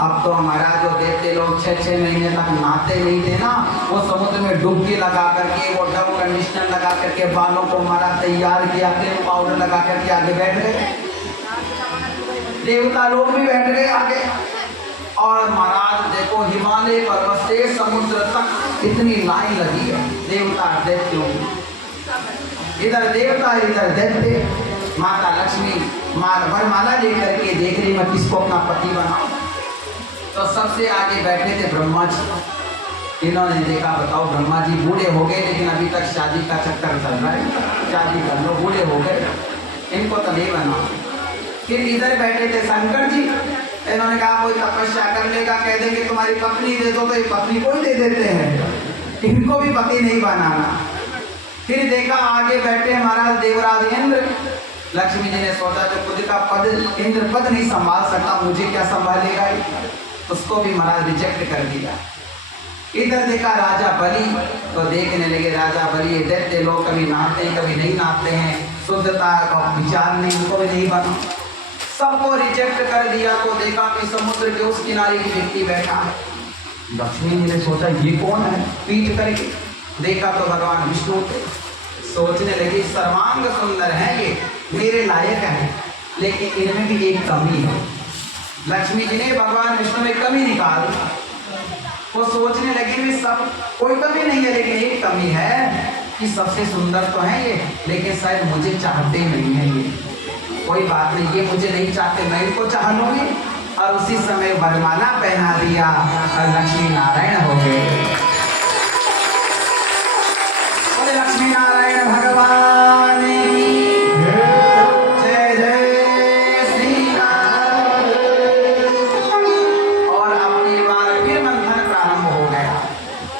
अब तो हमारा जो देते लोग 6-6 महीने तक नहाते नहीं थे ना, वो समुद्र में डुबकी लगा करके, वो डब कंडीशनर लगा करके बालों को हमारा तैयार किया, क्रीम पाउडर लगा करके आगे बैठ गए। देवता लोग भी बैठ गए आगे। और महाराज देखो हिमालय पर्वत से समुद्र तक इतनी लाइन लगी है, देवता दैत्यों, इधर देवता इधर दैत्य। माता लक्ष्मी वरमाला लेकर के देख रही मैं किसको अपना पति बनाऊं। तो सबसे आगे बैठे थे ब्रह्मा जी। इन्होंने देखा बताओ ब्रह्मा जी बूढ़े हो गए लेकिन अभी तक शादी का चक्कर चल रहा है, शादी कर लो, बूढ़े हो गए, इनको तो नहीं बनाओ। फिर इधर बैठे थे शंकर जी। इन्होंने कहा कोई तपस्या कर लेगा, कह देंगे तुम्हारी पत्नी दे दो, तो ये पत्नी को ही दे देते हैं, इनको भी पति नहीं बनाना। फिर देखा आगे बैठे महाराज देवराज इंद्र। लक्ष्मी जी ने सोचा जो खुद का पद इंद्र पद नहीं संभाल सकता, मुझे क्या संभालेगा, उसको भी महाराज रिजेक्ट कर दिया। इधर देखा राजा बलि, तो देखने लगे राजा बलि दैत्य लोग कभी नहाते हैं कभी नहीं नहाते हैं, शुद्धता का विचार नहीं, उनको भी नहीं बना, सबको रिजेक्ट कर दिया। तो देखा कि समुद्र के उस किनारे की व्यक्ति बैठा है। लक्ष्मी जी ने सोचा ये कौन है, पीठ करके देखा तो भगवान विष्णु थे। सोचने लगी सर्वांग सुंदर है ये, मेरे लायक है, लेकिन इनमें भी एक कमी है। लक्ष्मी जी ने भगवान विष्णु में कमी निकाली। वो सोचने लगी भी सब कोई कमी नहीं है, लेकिन एक कमी है कि सबसे सुंदर तो है ये, लेकिन शायद मुझे चाहते नहीं है ये। कोई बात नहीं, ये मुझे नहीं चाहते, मैं इनको चाह लूंगी। और उसी समय वरमाला पहना दिया और लक्ष्मी नारायण हो गए। लक्ष्मी नारायण भगवान जय जय श्री राम। और अपनी बार फिर मंथन प्रारंभ हो गया।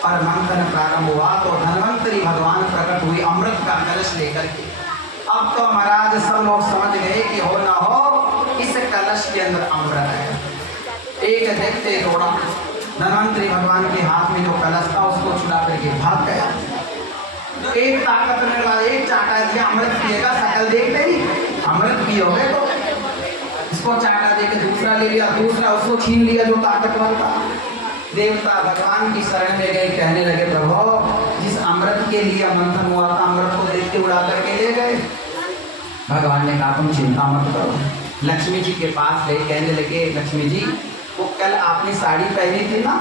और मंथन प्रारंभ हुआ तो धन्वंतरी भगवान प्रकट हुई अमृत का कलश लेकर के। अब तो महाराज सब लोग समझ गए कि हो ना हो इस कलश के अंदर अमृत है। एक देखते थोड़ा धन्वंतरी भगवान के हाथ में जो कलश था उसको छुड़ा करके भाग गया। एक ताकत ने वाला एक चाटा दिया, अमृत पिएगा, सकल देखते ही अमृत पियोगे तो इसको चाटा देके दूसरा ले लिया, दूसरा उसको छीन लिया जो ताकतवर था। देवता भगवान की शरण में गए, कहने लगे प्रभु जिस अमृत के लिए मंथन हुआ था अमृत को देख के उड़ा करके ले गए। भगवान ने कहा तुम चिंता मत करो। लक्ष्मी जी के पास गए, कहने लगे लक्ष्मी जी वो कल आपने साड़ी पहनी थी ना।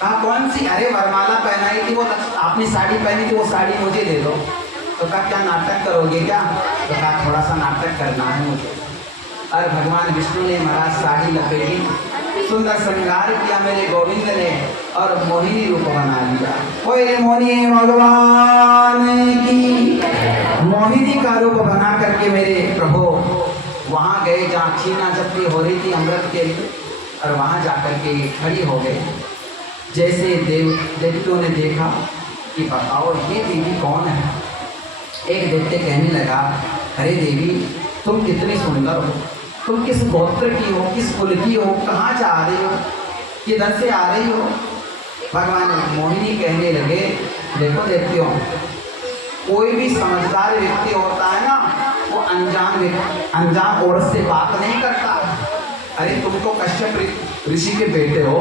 कहा कौन सी, अरे वरमाला पहनाई थी, वो आपने साड़ी पहनी थी, वो साड़ी मुझे दे दो। तो कहा क्या नाटक करोगे क्या, तो कहा थोड़ा सा नाटक करना है मुझे। और भगवान विष्णु ने महाराज साड़ी लपेटी, सुंदर श्रृंगार किया मेरे गोविंद ने, और मोहिनी रूप बना दिया। कोई मोहिनी भगवान की मोहिनी का रूप बना करके मेरे प्रभु वहाँ गए जहाँ छीना झपटी हो रही थी अमृत के लिए, और वहाँ जाकर के खड़ी हो गए। जैसे देवताओं ने देखा कि बताओ ये देवी कौन है। एक दैत्य कहने लगा अरे देवी तुम कितनी सुंदर हो, तुम किस गोत्र की हो, किस कुल की हो, कहाँ जा रही हो, किधर से आ रही हो। भगवान मोहिनी कहने लगे देखो दैत्यों, कोई भी समझदार व्यक्ति होता है ना वो अनजान औरत से बात नहीं करता। अरे तुम तो कश्यप ऋषि के बेटे हो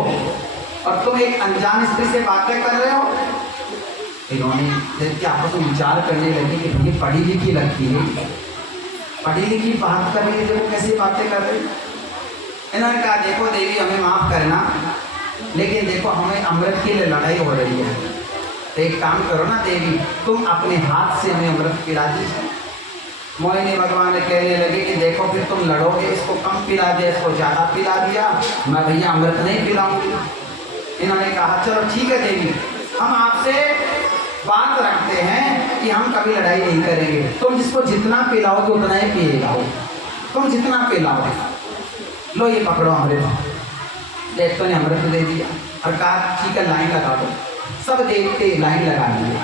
और तुम एक अनजान स्त्री से बातें कर रहे हो। इन्होंने क्या आपस में विचार करने लगे कि ये पढ़ी लिखी लगती है, पढ़ी लिखी बात कर रही है, देखो कैसी बातें कर रही है। इन्होंने कहा देखो देवी हमें माफ़ करना, लेकिन देखो हमें अमृत के लिए लड़ाई हो रही है, तो एक काम करो ना देवी तुम अपने हाथ से हमें अमृत पिला दीजिए। मोहिनी भगवान कहने लगे कि देखो फिर तुम लड़ोगे, इसको कम पिला दिया, इसको ज़्यादा पिला दिया, मैं भैया अमृत नहीं पिलाऊंगी। इन्होंने कहा चलो ठीक है देवी हम आपसे बात रखते हैं कि हम कभी लड़ाई नहीं करेंगे, तुम जिसको जितना पिलाओगे उतना ही पिएगा, तुम जितना पिलाओगे। लो ये पकड़ो अमृत। देवताओं ने अमृत दे दिया और कहा ठीक है लाइन लगा दो। सब देवते लाइन लगा दिए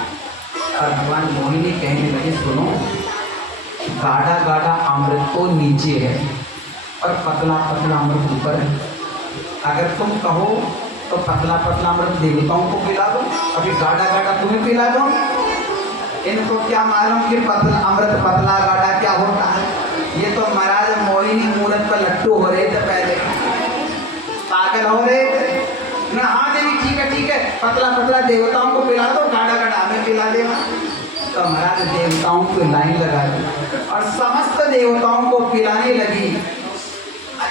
और भगवान मोहिनी कहने लगे सुनो गाढ़ा गाढ़ा अमृत तो नीचे है और पतला पतला अमृत ऊपर है। अगर तुम कहो तो पतला पतला अमृत देवताओं को पिला दो, अभी गाढ़ा गाढ़ा तुम्हें पिला दो। इनको क्या मालूम कि पतला अमृत पतला गाढ़ा क्या होता है। ये तो महाराज मोहिनी मूर्त पर लट्टू हो रहे थे पहले। पागल हो रहे थे ना। हाँ देवी ठीक है, पतला पतला देवताओं को पिला दो, गाढ़ा गाढ़ा हमें पिला देना। तो महाराज देवताओं को लाइन लगा दी और समस्त देवताओं को पिलाने लगी।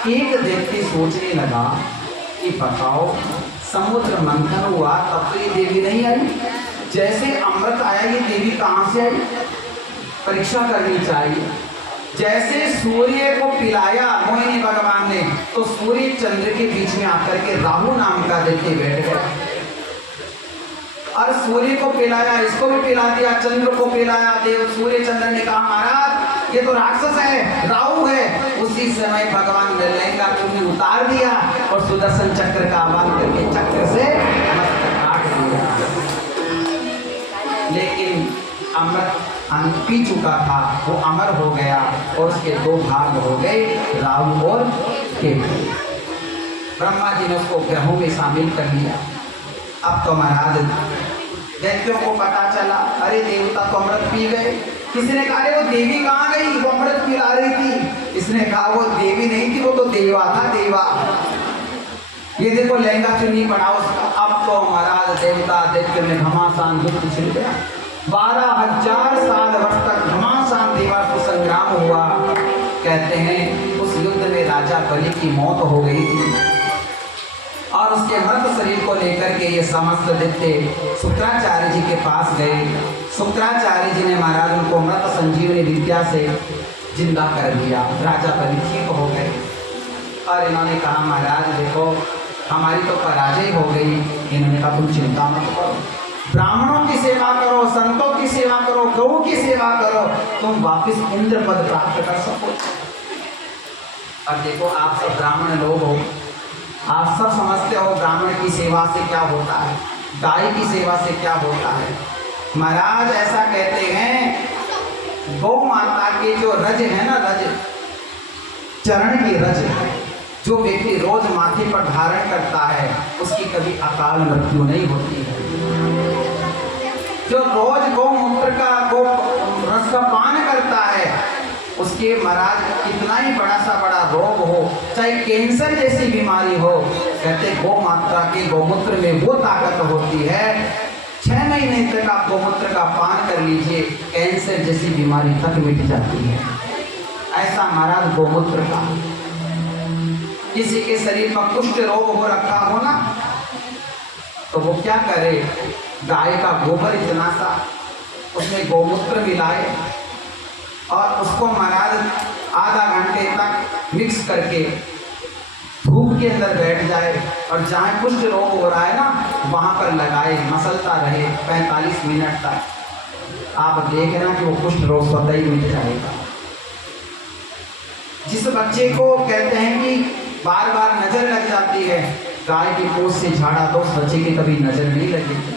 एक व्यक्ति सोचने लगा कि बताओ, समुद्र मंथन हुआ तब तो ये देवी नहीं आई, जैसे अमृत आया ये देवी कहाँ से आई? परीक्षा करनी चाहिए। जैसे सूर्य को पिलाया मोहिनी भगवान ने, तो सूर्य चंद्र के बीच में आकर के राहु नाम का दैत्य बैठ गया और सूर्य को पिलाया, इसको भी पिला दिया, चंद्र को पिलाया। देव सूर्य चंद्र ने कहा महाराज ये तो राक्षस है, राहु है। उसी समय भगवान ने लहंगा चुन्नी उतार दिया और सुदर्शन चक्र का आह्वान करके चक्र से मस्तक काट दिया। लेकिन अमृत पी चुका था, वो अमर हो गया और उसके दो भाग हो गए, राहु और केतु। ब्रह्मा जी ने उसको ग्रहों में शामिल कर लिया। अब तो महाराज दैत्यों को पता चला, अरे देवता तो अमृत पी गए। किसी ने कहा वो देवी कहाँ गई, वो अमृत पिला रही थी। इसने कहा वो देवी नहीं थी, वो तो देवा था, देवा। ये देखो लहंगा चुन्नी पड़ा उसका। अब तो महाराज देवता दैत्य में घमासान युद्ध छिड़ गया। 12,000 साल वर्ष तक घमासान देवासुर संग्राम हुआ। कहते हैं उस युद्ध में राजा बलि की मौत हो गई थी और उसके मृत शरीर को लेकर के ये समस्त दैत्य शुक्राचार्य जी के पास गए। शुक्राचार्य जी ने महाराज उनको मृत संजीवनी विद्या से जिंदा कर दिया। राजा बलि ठीक हो गए और इन्होंने कहा महाराज देखो हमारी तो पराजय हो गई। इन्होंने कहा तुम चिंता मत करो, ब्राह्मणों की सेवा करो, संतों की सेवा करो, गौ की सेवा करो, तुम वापस इंद्र पद प्राप्त कर सको। और देखो आप सब ब्राह्मण लोग हो, आप सब समझते हो ब्राह्मण की सेवा से क्या होता है, गाय की सेवा से क्या होता है। महाराज ऐसा कहते हैं गौ माता के जो रज है ना, रज चरण की रज, जो व्यक्ति रोज माथे पर धारण करता है उसकी कभी अकाल मृत्यु नहीं होती है। जो रोज गौमूत्र का गौ रस का पान करता है उसके महाराज कितना ही बड़ा सा बड़ा रोग हो, चाहे कैंसर जैसी बीमारी हो, कहते गौ माता के गौमूत्र में वो ताकत होती है। 6 महीने तक आप गौमूत्र का पान कर लीजिए, कैंसर जैसी बीमारी तक मिट जाती है। ऐसा महाराज गौमूत्र का। किसी के शरीर पर कुष्ठ रोग हो रखा हो ना, तो वो क्या करे, गाय का गोबर इतना सा उसमें गौमूत्र मिलाए और उसको महाराज आधा घंटे तक मिक्स करके धूप के अंदर बैठ जाए और जहाँ कुष्ठ रोग हो रहा है ना वहाँ पर लगाए, मसलता रहे 45 मिनट तक। आप देखना कि वो कुष्ठ रोग स्वतः ही मिट जाएगा। जिस बच्चे को कहते हैं कि बार बार नजर लग जाती है, गाय की पूंछ से झाड़ा तो उस बच्चे की कभी नजर नहीं लगेगी।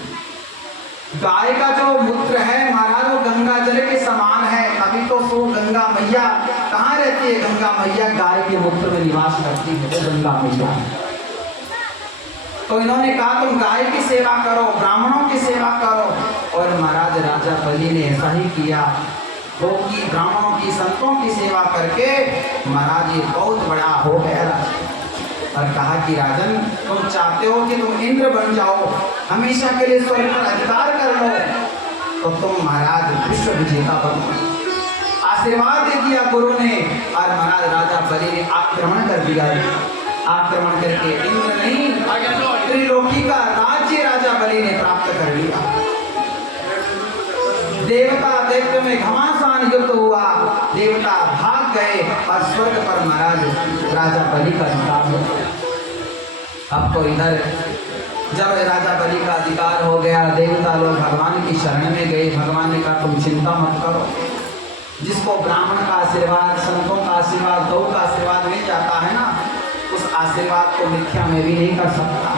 गाय का जो मूत्र है महाराज वो गंगा जल के समान है, तभी तो सो गंगा मैया कहाँ रहती है, गंगा मैया गाय के मूत्र में निवास करती है, तो गंगा मैया। तो इन्होंने कहा तुम गाय की सेवा करो, ब्राह्मणों की सेवा करो। और महाराज राजा बलि ने ऐसा ही किया। गौ की, ब्राह्मणों की, संतों की सेवा करके महाराज ये बहुत बड़ा हो गया और कहा कि राजन तुम चाहते हो कि तुम इंद्र बन जाओ, हमेशा के लिए स्वर्ग पर अधिकार कर लो, तो तुम महाराज विश्व विजेता बनो। आशीर्वाद दे दिया गुरु ने और महाराज राजा बलि ने आक्रमण कर दिया। आक्रमण करके इंद्र नहीं त्रिलोकी का राज्य राजा बलि ने प्राप्त कर लिया। देवता दैत्य में घमासान युद्ध हुआ, देवता भाग गए और स्वर्ग पर महाराज राजा बलि का अधिकार हो गया। अब तो इधर जब राजा बलि का अधिकार हो गया, देवता लोग भगवान की शरण में गए। भगवान ने कहा तुम चिंता मत करो, जिसको ब्राह्मण का आशीर्वाद, संतों का आशीर्वाद, गौ का आशीर्वाद मिल जाता है ना, उस आशीर्वाद को मिथ्या में भी नहीं कर सकता।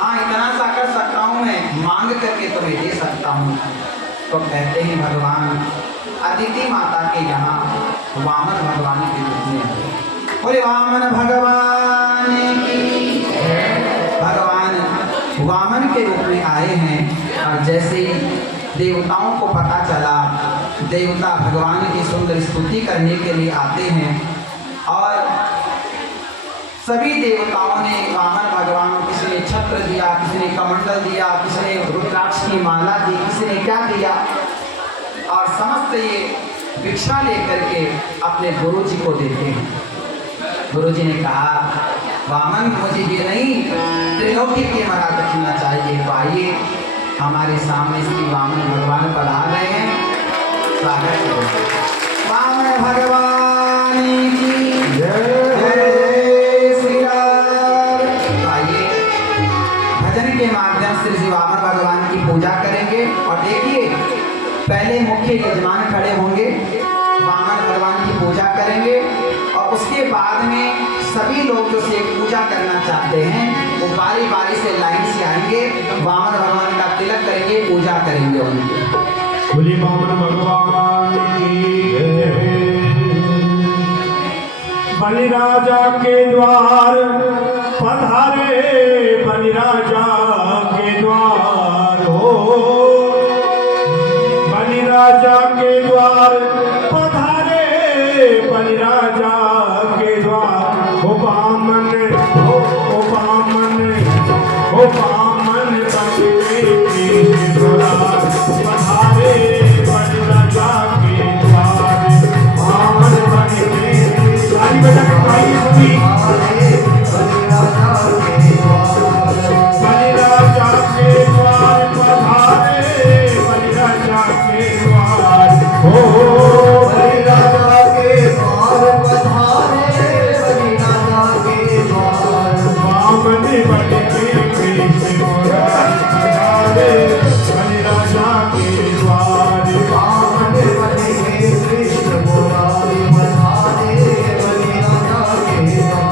हाँ इतना सा कर सकता हूँ, मैं मांग करके तुम्हें दे सकता हूँ। तो कहते हैं भगवान अदिति माता के यहाँ वामन भगवान के रूप में आए। बोले वामन भगवान की। भगवान वामन के रूप में आए हैं और जैसे ही देवताओं को पता चला, देवता भगवान की सुंदर स्तुति करने के लिए आते हैं और सभी देवताओं ने वामन भगवान को, किसी ने छत्र दिया, किसी ने कमंडल दिया, किसी ने रुद्राक्ष की माला दी, किसी ने क्या दिया, और समस्त ये भिक्षा लेकर के अपने गुरु जी को देते हैं। गुरु जी ने कहा वामन मुझे ये नहीं त्रिलोकी की मरा दक्षिणा चाहिए, तो आइए हमारे सामने श्री वामन भगवान पधार रहे हैं, स्वागत करो। वामन भगवान की जय श्री राम। आइए भजन के माध्यम से श्री वामन भगवान की पूजा करेंगे। और देखिए पहले मुख्य यजमान खड़े होंगे, वामन भगवान की पूजा करेंगे, और उसके बाद में सभी लोग जो से पूजा करना चाहते हैं वो बारी बारी से लाइन से आएंगे, वामन भगवान का तिलक करेंगे, पूजा करेंगे उनकी। बोलिए वामन भगवान की जय। बलिराजा के द्वार पधारे, बलिराजा के द्वार हो, बलिराजा के द्वार पधारे, बलिराजा के द्वार हो बामन, हो बामन, हो बामन पधारे, बलिराजा के द्वार बामन बने। ताली बजा के खाइए सभी। बलिराजा के द्वार पधारे, बलिराजा के द्वार हो, बलिराजा के द्वार पधारे, बलिराजा के द्वार बामन बने कृष्ण पधारे, बलिराजा के द्वार बामन बने कृष्ण पधारे, बलिराजा के द्वार।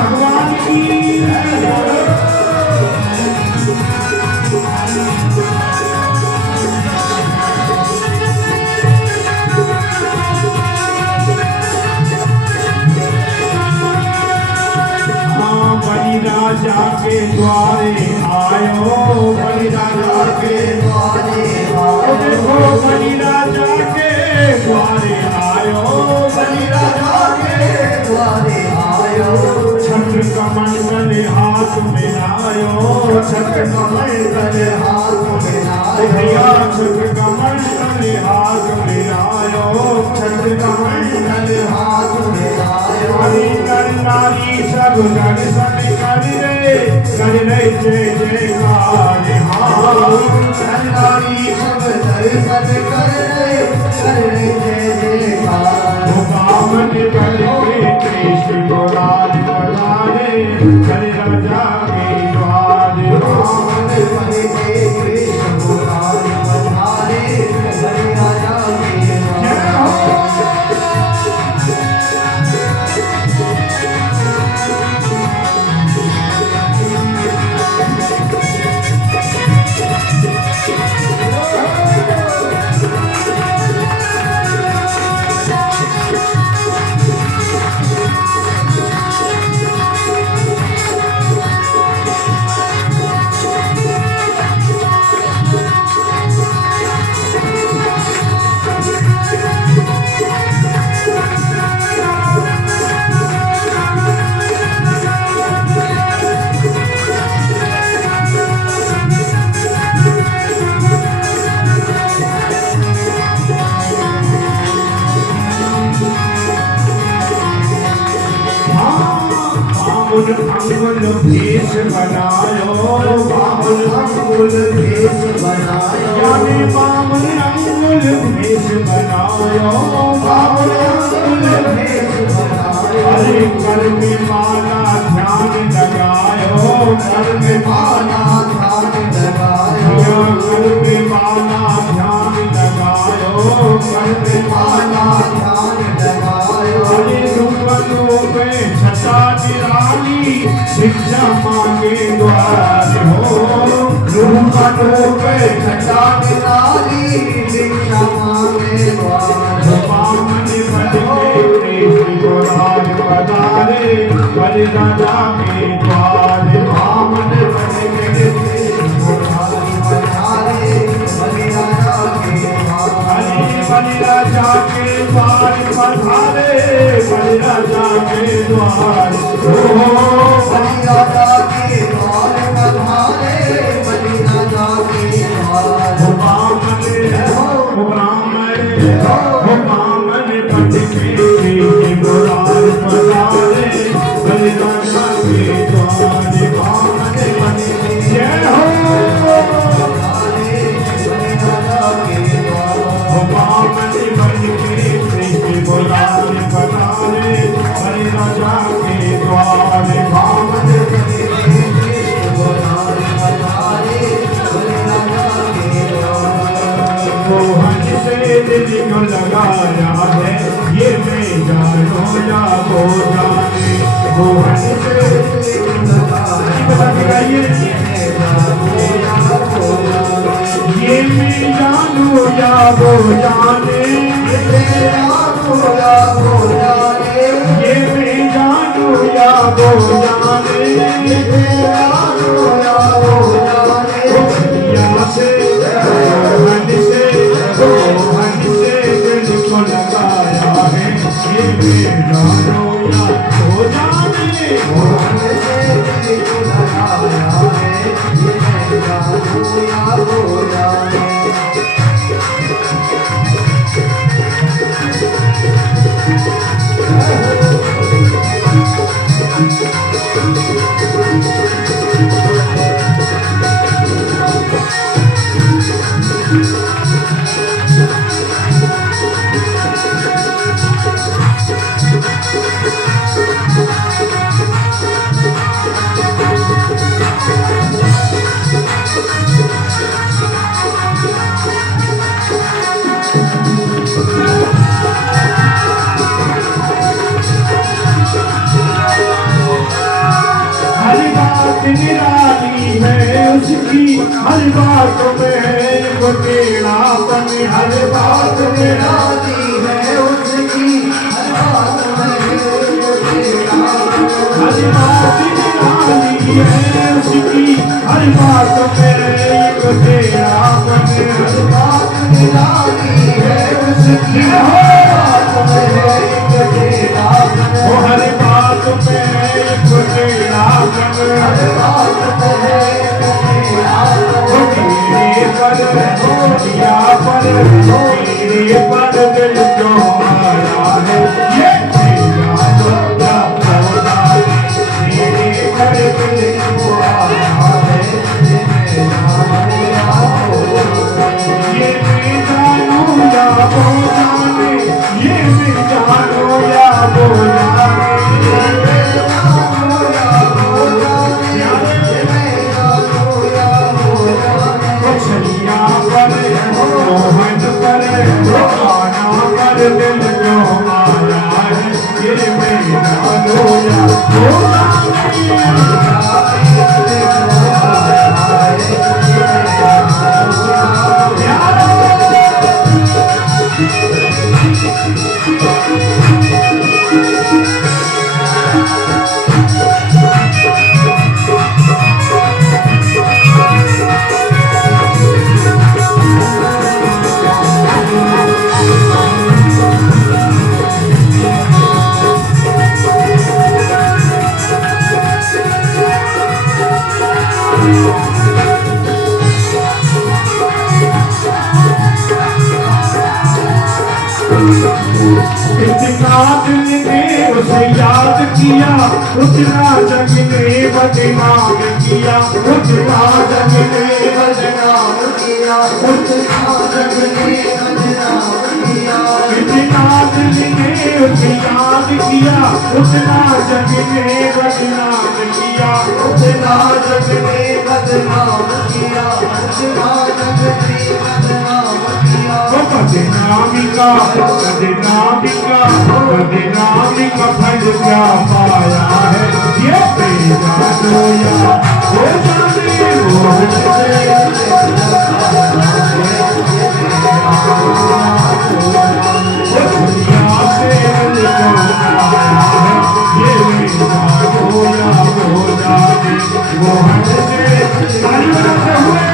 भगवान की बलिराजा के द्वारे आयो, बलिराजा के द्वारे आयो, देखो बलिराजा के द्वारे आयो, बलिराजा के द्वारे आयो, छत्र कमंडल हाथ में लायो, छत्र कमंडल हाथ में लायो, भैया छत्र कमंडल हाथ में लायो, छत्र कमंडल हाथ में लायो। हरि नर नारी सब दर्शन कर रे जय जयकार, हाँ नर नारी सब दर्शन कर रे जय जयकार। वो बामन बन के कृष्ण गोराज पधारे, बलिराजा के द्वार बामन बन के कृष्ण गोराज पधारे, बलिराजा के द्वार। अंगुल भेष बनायो, बामन अंगुल भेष बनायो, यानी बामन अंगुल भेष बनायो, बामन अंगुल भेष बनायो। अरे कर में माला ध्यान लगायो, कर में माला ध्यान लगायो, कर में माला ध्यान लगायो, कर में माला ध्यान लगायो। अरे रुपनों पे छटा निराली भिक्षा मांगे द्वार हो, रुपनों पे छटा निराली भिक्षा मांगे द्वार। बामन बन के कृष्ण गोरा बलि राजा के द्वार बामन बन के बलि राजा के द्वार पधारे बलि राजा के द्वार बलि राजा के द्वार पधारे बलि राजा के द्वार बामन बामन बन के द्वार पधारे बलि राजा के द्वार बामन बन के जय हो बामन बन के बुलार पधारे बलि राजा के द्वार बामन मोहन से दिल को लगाया है ये मैं जानो या वो जाने मोहन से ये मैं जानू या वो जाने ये मैं जानू या वो जाने यहाँ से मोहन से दिल को लगाया है ये मैं जानो या वो जाने हर बात निराली है उसकी हर बात में को टेढ़ापन हर बात निराली है उसकी हर बात निराली है उसकी हर बात में को टेढ़ापन हर बात निराली है उसकी वो हर बात में को टेढ़ापन मेरे पर दिल जो मारा है ये मेरा दोता दोता मेरे पर दिल जो आया है ये मैं जानू या वो जाने ये मैं जानू या वो जाने मोहन पर आना पर दिल जो आया है ये मेरा रोया इतना दिल ने उसे याद किया उतना जग ने बदनाम किया उतना जग ने बदनाम किया उतना जग ने बदनाम किया इतना दिल ने उसे याद किया उतना जग ने बदनाम किया उतना जग ने बदनाम किया उतना जग ने बदनाम किया बदनामी का फल क्या पाया है ये मेरा रोया वो जाने मोहन से दुनिया से दिल को आया है ये मेरा मोहन से ताली बजाते हुए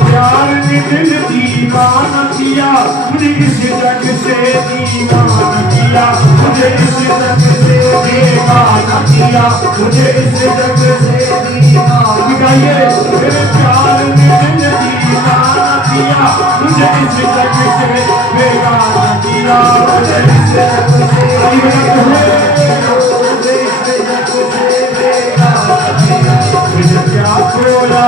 प्यार ने दिल दीवाना किया मुझे इस जग से दीवाना किया मुझे इस जग से दीवाना किया मुझे इस जग से दीवाना गाइए मेरे प्यार ने दिल दीवाना किया मुझे इस जग से बेगाना किया मुझे इस जग से मुझे क्या खोया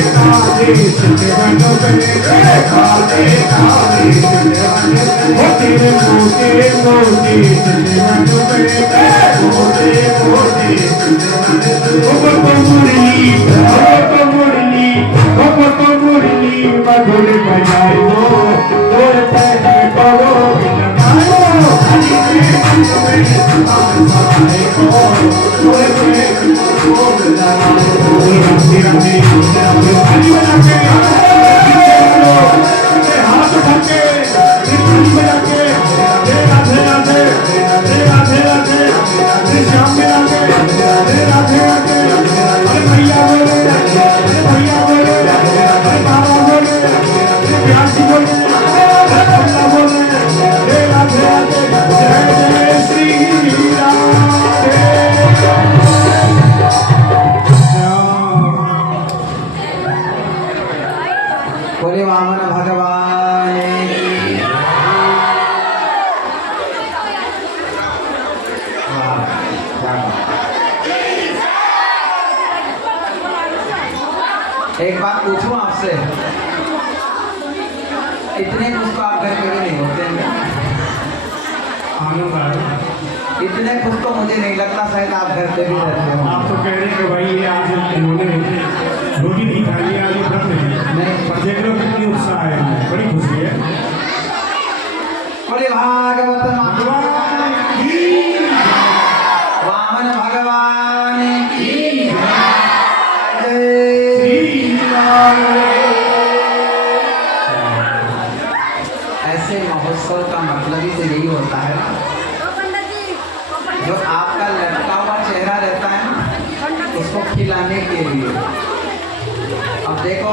Hare चितवन पे काले काले चितवन पे तेरे मोटे मोटे चितवन पे मोटे मोटे चितवन पे मुरली मधुर बजाए दो तोरे पैसे करो बिलगाओ हरी में समाए को तोरे पैसे करो बिलगाओ रंगी रंगी हरी बजा के हाथ उठा के हरी बजा के राधे राधे राधे राधे राधे राधे श्याम राधे राधे राधे राधे अरे भैया बोले अरे भैया बोले अरे बाबा बोले अरे प्यासी बोले अरे भैया बोले राधे राधे राधे जय जय श्री राधे बोले वामन भगवान की। वाह, क्या बात। एक बात पूछूं आपसे, इतने खुश तो आप घर पे भी नहीं होते हैं। आनंद आया इतने खुश तो मुझे नहीं लगता शायद आप घर पे भी रहते हो। आप तो कह रहे हैं कि भाई ये आज इन्होंने रोटी नहीं खाई आज ये व्रत नहीं पर देख लो कितनी उत्साह है बड़ी खुशी है बोले भागवत भगवान की वामन भगवान की जय। श्री राम ऐसे महोत्सव का मतलब ही तो यही होता है ना, जो आपका लटका हुआ चेहरा रहता है ना उसको खिलाने के लिए। अब देखो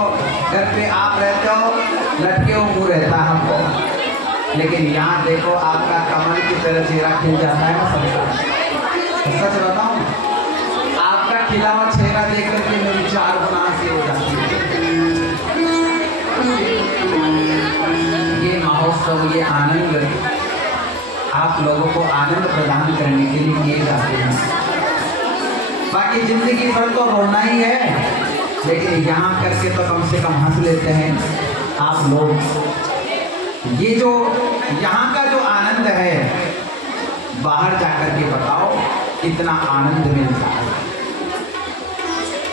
घर पे आप रहते हो लटके हुए मुँह रहता है हमको, लेकिन यहाँ देखो आपका कमल की तरह चेहरा खिल जाता है ना सबका। तो सच बताऊँ आपका खिला हुआ चेहरा देख करके मेरी 4 गुना हंसी हो जाती है। ये महोत्सव ये आनंद आप लोगों को आनंद प्रदान करने के लिए किए जाते हैं। बाकी जिंदगी भर तो रोना ही है, लेकिन यहाँ करके तो कम से कम हंस लेते हैं आप लोग। ये जो यहाँ का जो आनंद है बाहर जाकर के बताओ कितना आनंद मिलता है।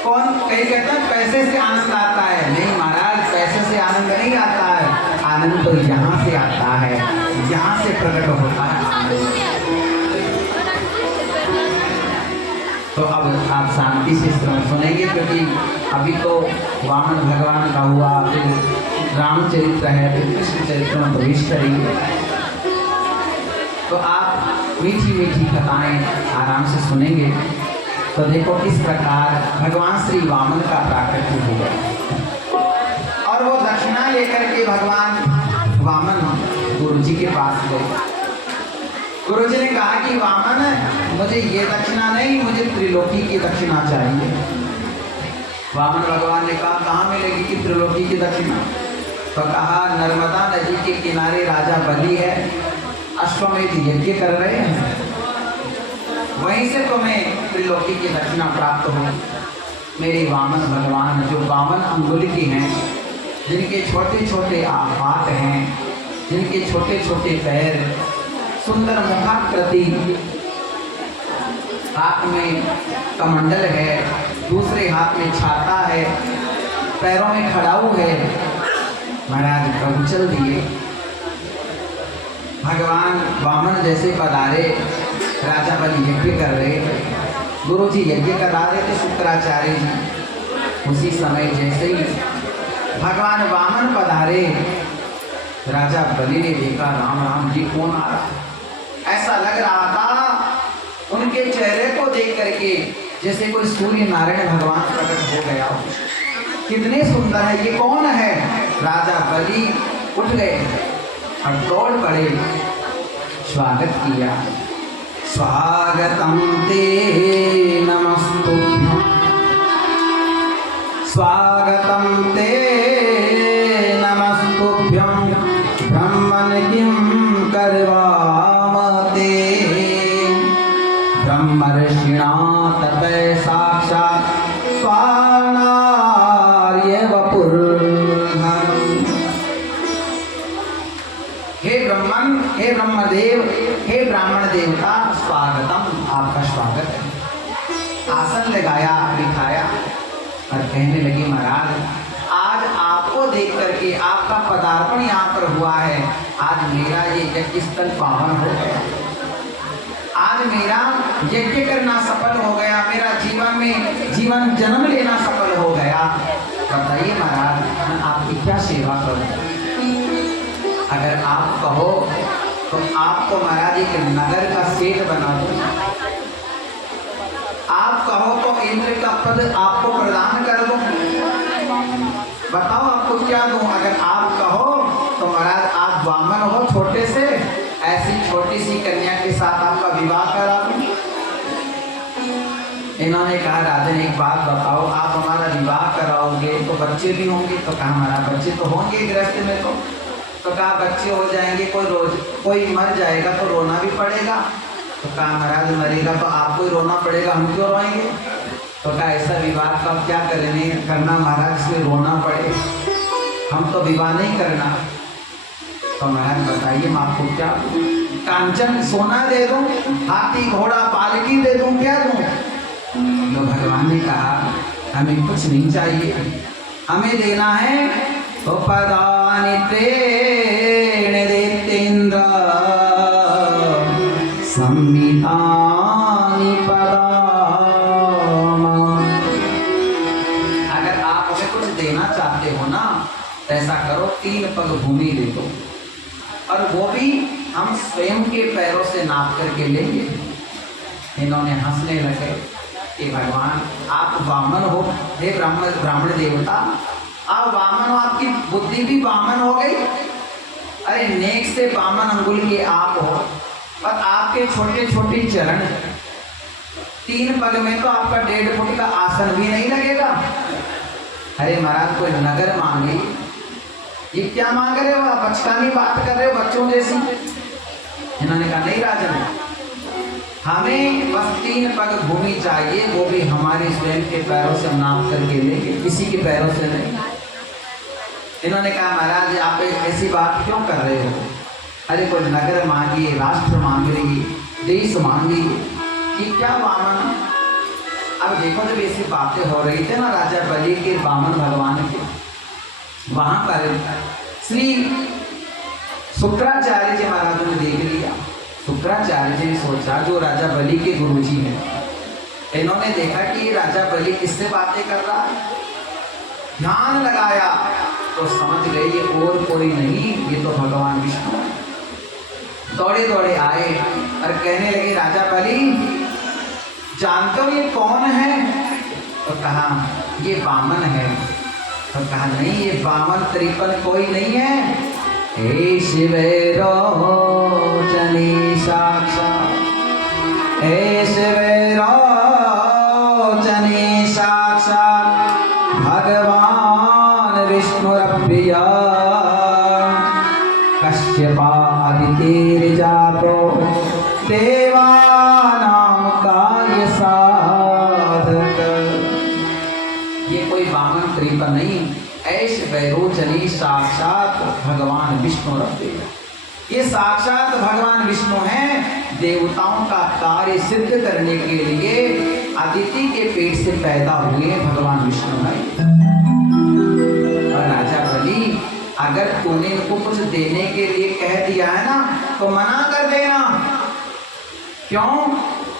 कौन कई कहते हैं पैसे से आनंद आता है, नहीं महाराज पैसे से आनंद नहीं आता है, आनंद तो यहाँ से आता है, यहाँ से प्रकट होता है आनंद। तो अब आप शांति से सुनेंगे क्योंकि अभी तो वामन भगवान का हुआ, फिर रामचरित्र है, फिर कृष्ण चरित्र में प्रवेश करेंगे। तो आप मीठी मीठी कथाएं आराम से सुनेंगे। तो देखो किस प्रकार भगवान श्री वामन का प्राकट्य हुआ और वो दक्षिणा लेकर के भगवान वामन गुरु जी के पास गए। गुरु जी ने कहा कि वामन मुझे ये दक्षिणा नहीं, मुझे त्रिलोकी की दक्षिणा चाहिए। वामन भगवान ने कहा कहाँ मिलेगी कि त्रिलोकी की दक्षिणा? तो कहा नर्मदा नदी के किनारे राजा बलि है, अश्वमेध यज्ञ कर रहे हैं, वहीं से तुम्हें त्रिलोकी की दक्षिणा प्राप्त हो। मेरे वामन भगवान जो 52 अंगुल की हैं, जिनके छोटे छोटे हाथ हैं, जिनके छोटे छोटे पैर, सुंदर मुखाकृति, हाथ में कमंडल है, दूसरे हाथ में छाता है, पैरों में खड़ाऊ है, महाराज प्रभु चल दिए। भगवान वामन जैसे पधारे, राजा बलि यज्ञ कर रहे, गुरु जी यज्ञ करा रहे थे शुक्राचार्य जी। उसी समय जैसे ही भगवान वामन पधारे, राजा बलि ने देखा राम राम जी कौन आ रहा। ऐसा लग रहा था उनके चेहरे को देख करके जैसे कोई सूर्य नारायण भगवान प्रकट हो गया हो। कितने सुंदर है, ये कौन है? राजा बलि उठ गए और दौड़ पड़े, स्वागत किया। स्वागतम ते नमस्तुभ्यं, स्वागतम ते नमस्तुभ्यं, ब्रह्मन् किं करवामते। ब्रह्मर्षिणा तपः साक्षात् स्वानार्य वपुर् आसन लगाया, बिठाया और कहने लगी महाराज आज आपको देख करके आपका पदार्पण यहाँ पर हुआ है, आज मेरा ये यज्ञ स्थल पावन हो गया, आज मेरा यज्ञ करना सफल हो गया, मेरा जीवन में जीवन जन्म लेना सफल हो गया। बताइए महाराज मैं आपकी क्या सेवा करूं? अगर आप कहो तो आपको महाराज एक नगर का सेठ बना दूं, आप कहो तो इंद्र का पद आपको प्रदान कर दूं, बताओ आपको क्या दूं? अगर आप कहो तो महाराज आप ब्राह्मण हो छोटे से, ऐसी छोटी सी कन्या के साथ आपका विवाह करा दूं। इन्होंने कहा राजन एक बात बताओ, आप हमारा विवाह कराओगे तो बच्चे भी होंगे? तो कहा हमारा बच्चे तो होंगे गृहस्थ में। तो कहा बच्चे हो जाएंगे, कोई मर जाएगा तो रोना भी पड़ेगा। तो कहा महाराज मरेगा तो आपको ही रोना पड़ेगा, हम क्यों रोएंगे? तो कहा ऐसा विवाह का अब क्या करेंगे करना महाराज, इसमें रोना पड़े, हम तो विवाह नहीं करना। तो महाराज बताइए मैं आपको क्या दूं? कांचन सोना दे दूं, हाथी घोड़ा पालकी दे दूं, क्या दूं? तो भगवान ने कहा हमें कुछ नहीं चाहिए, हमें देना है तो पदानि त्रेण देतेन्द्र संमितानि पदाम। अगर आप हमें कुछ देना चाहते हो ना तो ऐसा करो 3 पग भूमि दे दो, और वो भी हम स्वयं के पैरों से नाप करके लेंगे। इन्होंने हंसने लगे कि भगवान आप ब्राह्मण हो, हे ब्राह्मण देवता, आप ब्राह्मण हो, आपकी बुद्धि भी ब्राह्मण हो गई। अरे नेक से ब्राह्मण अंगुल के आप हो, और आपके छोटे छोटे चरण, 3 पग में तो आपका 1.5 फुट का आसन भी नहीं लगेगा। अरे महाराज कोई नगर मांगे, ये क्या मांग रहे हो आप? बचकानी बात कर रहे हो बच्चों जैसी। इन्होंने कहा नहीं राजन, हमें बस 3 पग भूमि चाहिए, वो भी हमारे स्वयं के पैरों से नाप करके लेंगे, किसी के पैरों से नहीं। इन्होंने कहा महाराज आप ऐसी बात क्यों कर रहे हो? अरे कोई नगर मांगिए, राष्ट्र मांग लीजिए, देश मांगिए, कि क्या वामन। अब देखो जब ऐसी बातें हो रही थी ना राजा बलि के वामन भगवान के, वहां पर श्री शुक्राचार्य जी महाराज ने देख लिया। शुक्राचार्य जी ने सोचा जो राजा बलि के गुरुजी हैं, इन्होंने देखा कि ये राजा बलि किससे बातें कर रहा है, ध्यान लगाया तो समझ गए ये और कोई नहीं, ये तो भगवान विष्णु है। दौड़े दौड़े आए और कहने लगे राजा बलि जानते हो ये कौन है? तो कहा ये वामन है। तो कहा नहीं ये वामन 53 कोई नहीं है, हे शिवेरो चनी साक्षात, हे शिवेरो चनी साक्षात भगवान विष्णुरप्रिया कश्यपादितिर्जातो देवानां कार्य साधक। ये कोई वामन 53 नहीं, ऐश वैरोचनी साक्षात भगवान विष्णु रब्बे, ये साक्षात भगवान विष्णु हैं। देवताओं का कार्य सिद्ध करने के लिए अदिति के पेट से पैदा हुए भगवान विष्णु है। और राजा बलि अगर तूने इनको कुछ देने के लिए कह दिया है ना तो मना कर देना। क्यों?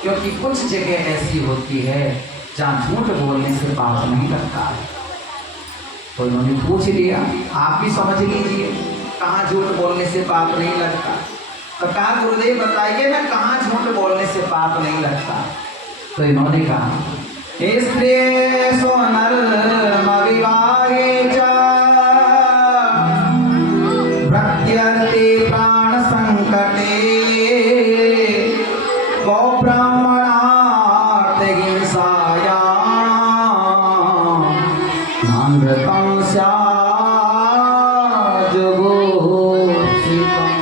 क्योंकि कुछ जगह ऐसी होती है जहाँ झूठ बोलने से पाप नहीं लगता है। तो उन्होंने पूछ लिया, आप भी समझ लीजिए कहाँ झूठ बोलने से पाप नहीं लगता। तो कहा गुरुदेव बताइए ना कहाँ झूठ बोलने से पाप नहीं लगता। तो इन्होंने कहा स्त्रिये सोनर्म विवाहे च प्रत्यर्थे प्राण संकटे गौ ब्राह्मणार्थ हिंसायां नानृतं स्यात् जुगुप्सितम्।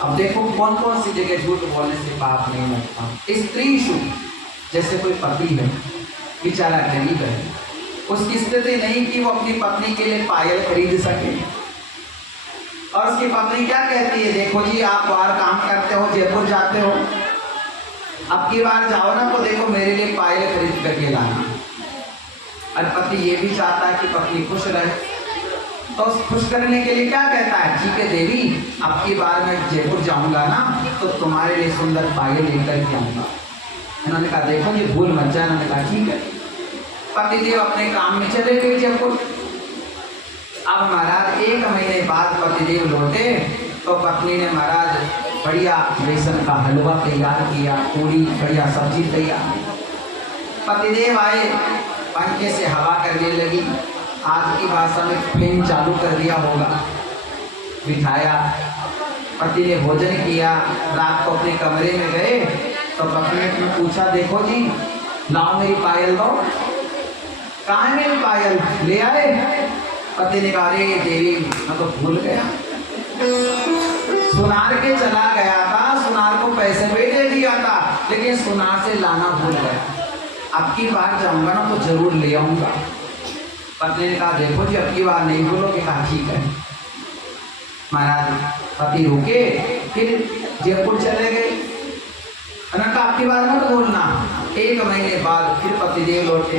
अब देखो कौन कौन सी जगह झूठ बोलने से पाप नहीं लगता। स्त्रीषु, जैसे कोई पति है बेचारा गरीब है, उसकी स्थिति नहीं कि वो अपनी पत्नी के लिए पायल खरीद सके, और उसकी पत्नी क्या कहती है, देखो जी आप बाहर काम करते हो, जयपुर जाते हो, अब की बार जाओ ना तो देखो मेरे लिए पायल खरीद करके लाना। और पति ये भी चाहता है कि पत्नी खुश रहे, तो खुश करने के लिए क्या कहता है, ठीक है देवी, अब की बार मैं जयपुर जाऊंगा ना तो तुम्हारे लिए सुंदर पायल लेकर के आऊंगा। इन्होंने कहा देखो ये भूल मत जाए। इन्होंने कहा ठीक है। पतिदेव अपने काम में चले गए जयपुर। अब महाराज 1 महीने बाद पतिदेव लौटे तो पत्नी ने महाराज बढ़िया बेसन का हलवा तैयार किया, पूरी बढ़िया सब्जी तैयार। पतिदेव आए, पंखे से हवा करने लगी, आज की भाषा में फ्लेम चालू कर दिया होगा। बिठाया, पति ने भोजन किया, रात को अपने कमरे में गए तो पत्नी ने पूछा देखो जी लाओ मेरी पायल दो। कहाँ है मेरी पायल, ले आए? पति ने कहा अरे देवी मैं तो भूल गया, सुनार के चला गया था, सुनार को पैसे भी दे दिया था, लेकिन सुनार से लाना भूल गया। अब की बार जाऊंगा ना तो जरूर ले आऊंगा। पत्नी ने कहा देखो जी अब की बार नहीं भूलोगे। कहा ठीक है। महाराज पति रुके, फिर जयपुर चले गए। उन्होंने कहा अब की बार मत बोलना। 1 महीने बाद फिर पतिदेव लौटे।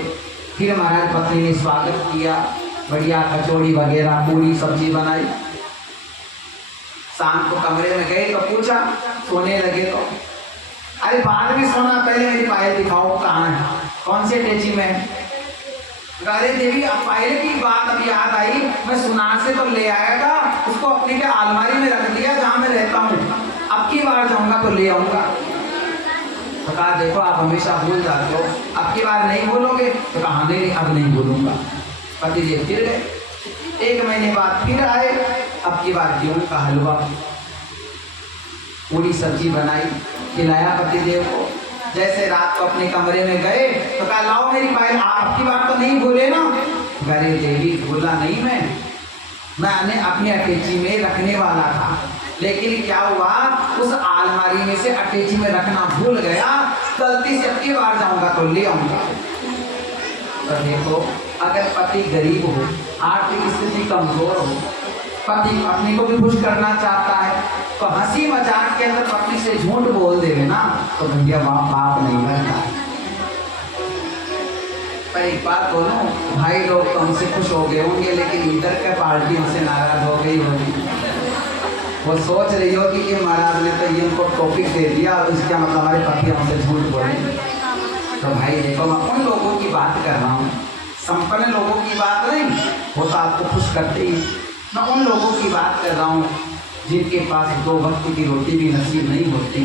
फिर महाराज पत्नी ने स्वागत किया, बढ़िया कचौड़ी वगैरह पूरी सब्जी बनाई। शाम को कमरे में गए तो पूछा, सोने लगे तो अरे बाद में सोना, पहले मेरी पायल दिखाओ कहाँ है, कौन से अटैची में है? अरे देवी अब पायल की बात अब याद आई, मैं सुनार से तो ले आया था, उसको अपने के अलमारी में रख दिया जहाँ मैं रहता हूँ, अब की बार जाऊंगा तो ले आऊंगा। तो कहा देखो आप हमेशा भूल जाते हो, अब की बार नहीं भूलोगे? तो कहा नहीं अब नहीं भूलूंगा। पति जी फिर गए। 1 महीने बाद फिर आए, अब की बार गेहूं का हलवा पूरी सब्जी बनाई, खिलाया पतिदेव को। जैसे रात को अपने कमरे में गए तो कहा लाओ मेरी पायल, आप की बात तो नहीं भूले ना? अरे देवी भूला नहीं, मैंने अपनी अटैची में रखने वाला था, लेकिन क्या हुआ उस आलमारी में से अटैची में रखना भूल गया, गलती से अब की बार जाऊंगा तो ले आऊंगा। तो देखो अगर पति गरीब हो, आर्थिक स्थिति कमजोर हो, पति पत्नी को भी खुश करना चाहता है तो हंसी मजाक के अंदर पत्नी से झूठ बोल देवे ना तो भैया वहां पाप नहीं बनता। पर एक बात बोलूं, भाई लोग तो हमसे खुश हो गए होंगे, लेकिन इधर के पार्टी हमसे नाराज हो गई होगी। वो सोच रही होगी कि महाराज ने तो ये उनको टॉपिक दे दिया, इसका मतलब हमारे पति हमसे झूठ बोले। तो भाई देखो मैं उन लोगों की बात कर रहा हूँ, संपन्न लोगों की बात नहीं, वो तो आपको खुश करते ही। मैं उन लोगों की बात कर रहा हूँ जिनके पास 2 वक्त की रोटी भी नसीब नहीं होती,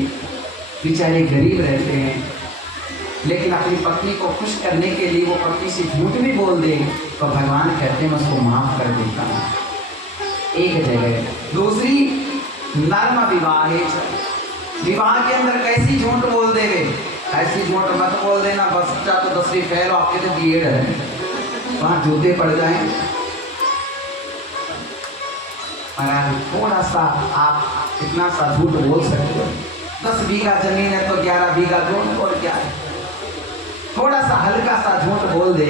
बेचारे गरीब रहते हैं, लेकिन अपनी पत्नी को खुश करने के लिए वो पत्नी से झूठ भी बोल दे तो भगवान कहते हैं मैं उसको माफ कर देता हूँ। एक जगह। दूसरी नर्म विवाह है, विवाह के अंदर कैसी झूठ बोल देवे, ऐसी झूठ मत बोल देना बच्चा तो 10वीं फेल, आपके तो बीएड है, वहाँ जूते पड़ जाए। महाराज थोड़ा सा आप इतना सा झूठ बोल सकते हो, 10 बीघा जमीन है तो 11 बीघा झूठ, और क्या है, थोड़ा सा हल्का सा झूठ बोल दे,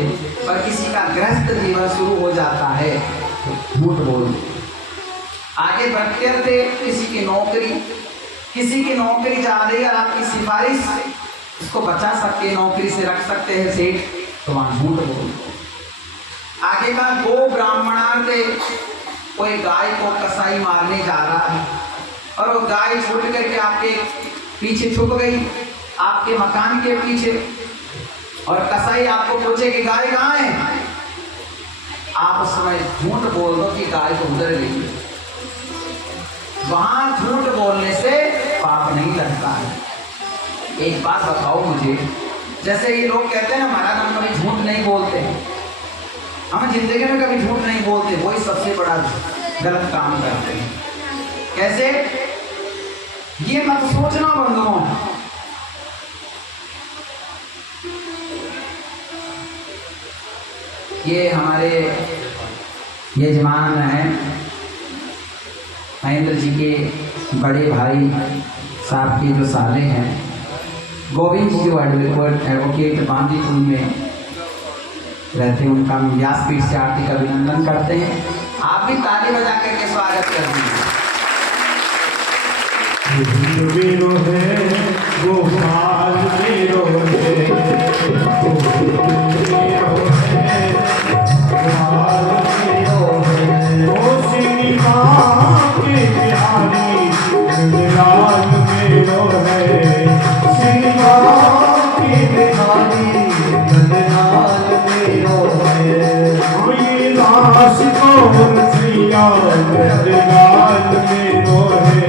पर किसी का गृहस्थ जीवन शुरू हो जाता है तो झूठ बोल दे। आगे बढ़ते रहते, किसी की नौकरी जा रही है, आपकी सिफारिश उसको बचा सकते, नौकरी से रख सकते हैं सेठ, तो वहां झूठ बोल। आगे का गो ब्राह्मणार्थ, कोई गाय को कसाई मारने जा रहा है और वो गाय छूट करके आपके पीछे छुप गई, आपके मकान के पीछे, और कसाई आपको पूछे कि गाय कहाँ है, आप उस समय झूठ बोल दो कि गाय को उधर ले गई। वहां झूठ बोलने से पाप नहीं लगता है। एक बात बताओ मुझे, जैसे ये लोग कहते हैं ना महाराज हम कभी झूठ नहीं बोलते, हम जिंदगी में कभी झूठ नहीं बोलते, वही सबसे बड़ा गलत काम करते हैं। कैसे? ये मत सोचना बंधुओं, ये हमारे यजमान हैं महेंद्र जी के बड़े भाई साहब के जो साले हैं, गोविंद जी जो एडवोकेट बांदीपुर में रहते हैं, उनका हम व्यासपीठ से हार्दिक अभिनंदन करते हैं। आप भी ताली बजा करके स्वागत कर दीजिए। वीरो है गोपाल वीरो है गोपाल वीरो है ओ श्री माँ के प्यारी नंदलाल वीरो है श्री माँ के प्यारी नंदलाल वीरो है ये दास कौन सिया नंदलाल वीरो है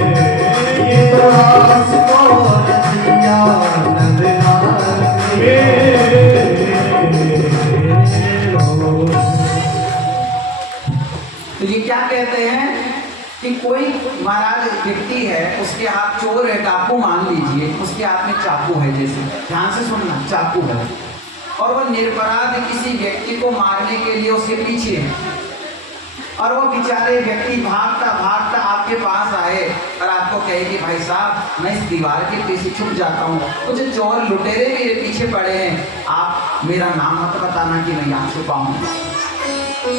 दास कौन सिया नंदलाल तो ये क्या कहते हैं कि कोई महाराज व्यक्ति है, उसके हाथ चोर है, डाकू मान लीजिए, उसके हाथ में चाकू है, जैसे ध्यान से सुनना, चाकू है और वो निरपराध किसी व्यक्ति को मारने के लिए उसके पीछे है और वो बेचारे व्यक्ति भागता भागता आपके पास आए और आपको कहे कि भाई साहब मैं इस दीवार के पीछे छुप जाता हूँ, कुछ चोर लुटेरे मेरे पीछे पड़े हैं, आप मेरा नाम मत बताना कि मैं यहाँ छुपा हूँ।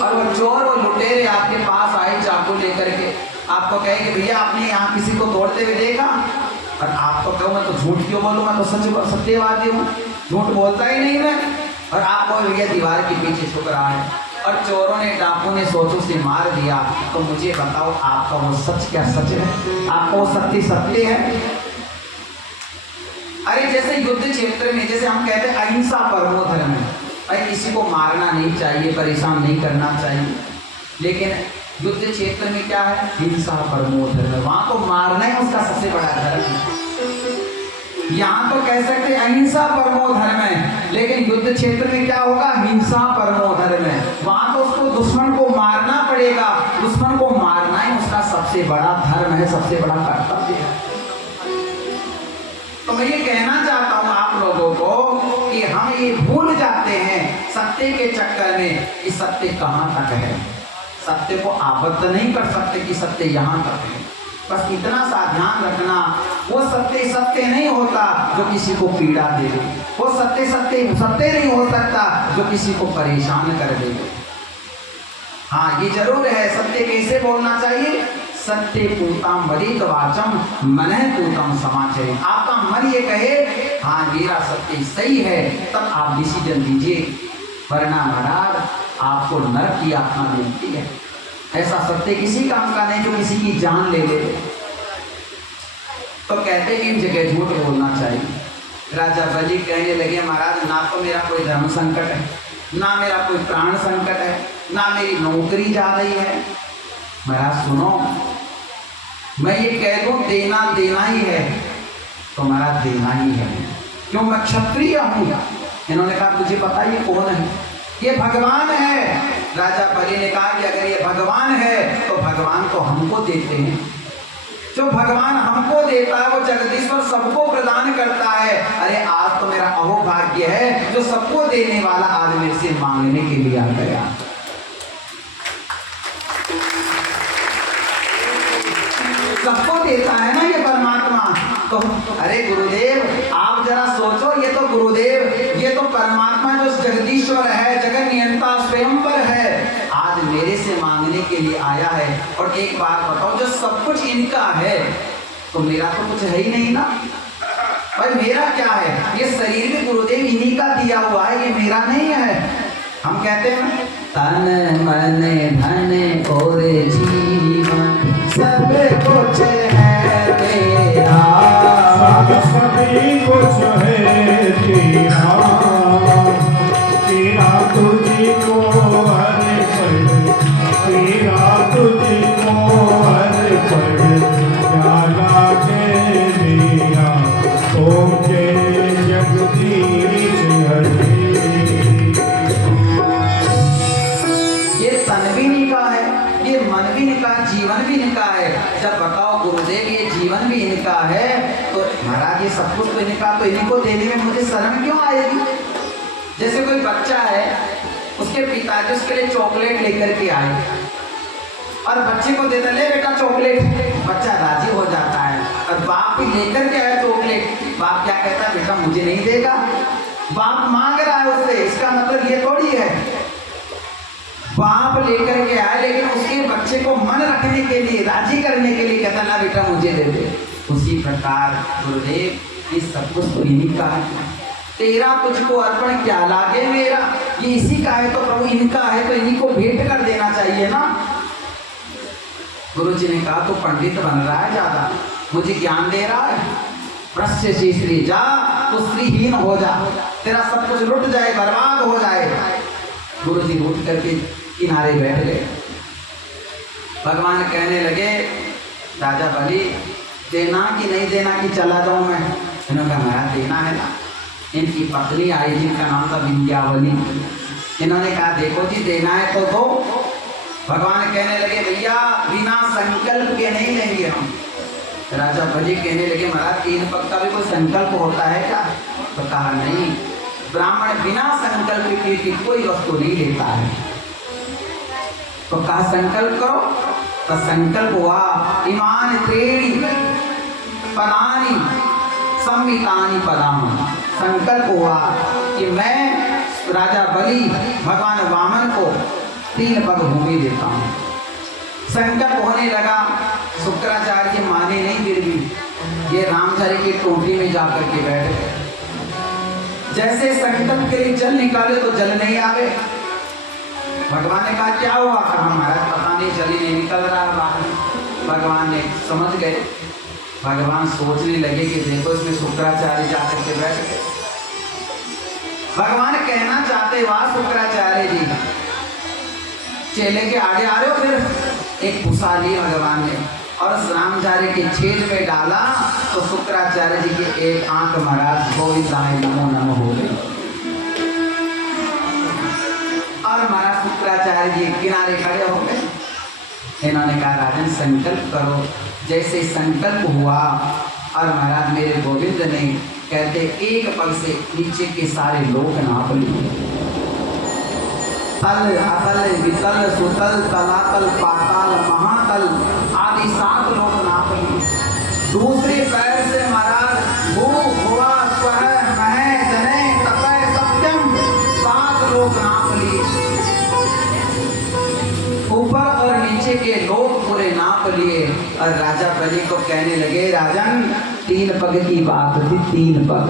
और वो चोर वो लुटेरे आपके पास आए चाकू लेकर के, आपको कहे कि भैया आपने यहाँ किसी को तोड़ते हुए देखा, और आप तो कहो मैं तो झूठ क्यों बोलूँ, मैं तो सत्यवादी हूँ, झूठ बोलता ही नहीं मैं, और आपको भैया दीवार के पीछे छुप रहा है और चोरों ने डाकू ने सोचो से मार दिया, तो मुझे बताओ आपका वो सच क्या सच है, आपका वो सत्य सत्य है। अरे जैसे युद्ध क्षेत्र में जैसे हम कहते हैं अहिंसा परमो धर्म है, भाई किसी को मारना नहीं चाहिए, परेशान नहीं करना चाहिए, लेकिन युद्ध क्षेत्र में क्या है, हिंसा परमो धर्म है, वहां तो मारना ही उसका सबसे बड़ा धर्म है। यहाँ तो कह सकते अहिंसा परमो धर्म है, लेकिन युद्ध क्षेत्र में क्या होगा, हिंसा परमो धर्म है, वहां तो उसको दुश्मन को मारना पड़ेगा, दुश्मन को मारना ही उसका सबसे बड़ा धर्म है, सबसे बड़ा कर्तव्य है। तो मैं ये कहना चाहता हूँ आप लोगों को कि हम ये भूल जाते हैं सत्य के चक्कर में कि सत्य कहाँ तक है, सत्य को आबद्ध नहीं कर सकते कि सत्य यहाँ तक है, बस इतना सा ध्यान रखना, वो सत्य सत्य नहीं होता जो किसी को पीड़ा दे दे, वो सत्य सत्य सत्य नहीं हो सकता जो किसी को परेशान कर दे। हाँ ये जरूर है, सत्य कैसे बोलना चाहिए, सत्य पूताम वदित वाचम मनः पूतम समाचरे, आपका मन ये कहे हाँ मेरा सत्य सही है, तब आप डिसीजन दीजिए, वरना महाराज आपको नरक की आत्मा मिलती है। ऐसा सत्य किसी काम का नहीं जो किसी की जान ले ले। तो कहते हैं इन जगह झूठ बोलना चाहिए। राजा बलि कहने लगे महाराज ना तो मेरा कोई धर्म संकट है, ना मेरा कोई प्राण संकट है, ना मेरी नौकरी जा रही है। महाराज सुनो, मैं ये कह दूं देना देना ही है तो महाराज देना ही है, क्यों मैं क्षत्रिय हूँ। इन्होंने कहा तुझे पता ये कौन है, ये भगवान है। राजा बलि ने कहा कि अगर ये भगवान है तो भगवान तो हमको देते हैं, जो भगवान हमको देता है वो जगदीश्वर सबको प्रदान करता है। अरे आज तो मेरा अहोभाग्य है जो सबको देने वाला आज मेरे से मांगने के लिए आ गया। सबको देता है ना ये परमात्मा। तो अरे गुरुदेव आप जरा सोचो, ये तो गुरुदेव, ये तो परमात्मा जो जगदीश्वर है, जगत नियंता स्वयंवर है, आज मेरे से मांगने के लिए आया है। और एक बात बताओ, जो सब कुछ इनका है तो मेरा तो कुछ है ही नहीं ना भाई, मेरा क्या है, ये शरीर भी गुरुदेव इन्हीं का दिया हुआ है, ये मेरा नहीं है। हम कहते हैं तन मन धन और जीवन सब कुछ है तेरा, सभी कुछ है तेरा, तेरा तुझको अर्पण, तेरा तुझको अर्पण, प्याला के मेरा ओम जय जगदीश हरे। ये तन भी इनका है, ये मन भी इनका, जीवन भी इनका है। जब बताओ गुरुदेव ये जीवन भी इनका है तो महाराज ये सब कुछ तो इनका, तो इनको देने में मुझे शर्म क्यों आएगी। जैसे कोई बच्चा है, उसके पिताजी उसके लिए चॉकलेट लेकर के आए और बच्चे को देता, ले बेटा चॉकलेट, बच्चा राजी हो जाता है। और बाप भी लेकर के आया चॉकलेट, बाप क्या कहता है, बेटा मुझे नहीं देगा। बाप मांग रहा है उससे, इसका मतलब ये थोड़ी है बाप लेकर के आए, लेकिन उसके बच्चे को मन रखने के लिए, राजी करने के लिए कहता ना बेटा मुझे दे दे। उसी प्रकार गुरुदेव ये सब कुछ तो इन्हीं का है, तेरा तुझको अर्पण क्या लागे मेरा, ये इसी का है तो प्रभु इनका है तो इन्हीं को भेंट कर देना चाहिए ना। गुरु जी ने कहा तो पंडित बन रहा है ज्यादा, मुझे ज्ञान दे रहा है, भ्रष्ट से श्री जा तो श्रीहीन हो जा, तेरा सब कुछ लुट जाए बर्बाद हो जाए। गुरु जी उठ करके किनारे बैठ गए। भगवान कहने लगे राजा बलि देना कि नहीं देना कि चला जाऊं मैं। इन्होंने कहा महाराज देना है ना। इनकी पत्नी आई जिनका नाम था विंध्यावली, इन्होंने कहा देखो जी देना है तो दो। भगवान कहने लगे भैया बिना संकल्प के नहीं लेंगे हम। राजा बलि कहने लगे महाराज 3 पग का भी कोई संकल्प होता है क्या? तो कहा नहीं, ब्राह्मण बिना संकल्प की कोई वस्तु नहीं लेता है। तो कहा संकल्प करो, तो संकल्प हुआ इमान त्रेणी पदानी संवितानी पदाम। संकल्प हुआ कि मैं राजा बलि भगवान वामन को 3 पग भूमि देता हूँ। संकल्प होने लगा, शुक्राचार्य जी माने नहीं, फिर भी ये रामचारी की टोटी में जाकर के बैठ गए। जैसे संकल्प के लिए जल निकाले तो जल नहीं आवे। भगवान ने कहा क्या हुआ? कहा महाराज पता नहीं जल ही नहीं निकल रहा बाहर। भगवान ने समझ गए। भगवान सोचने लगे कि देखो इसमें शुक्राचार्य जाकर के बैठ गए। भगवान कहना चाहते वाह शुक्राचार्य जी चेले के आगे आ रहे हो। फिर एक भूसा ली भगवान ने और उस रामचार्य के छेद में डाला तो शुक्राचार्य जी की एक आंख महाराज गोविंदाय नमो नमो हो गई। और महाराज शुक्राचार्य जी किनारे खड़े हो गए। इन्होंने कहा राजन संकल्प करो। जैसे संकल्प हुआ और महाराज मेरे गोविंद ने कहते 1 पग से नीचे के सारे लोक नाप लिए। तल अतल वितल सुतल तलातल पाताल महातल आदि 7 लोक नाप लिए। दूसरे पैर से महाराज भू भुवा स्वह मह जने तपय सत्यम 7 लोक नाप लिए। ऊपर और नीचे के लोग पूरे नाप लिए। और राजा बलि को कहने लगे राजन 3 पग की बात थी, 3 पग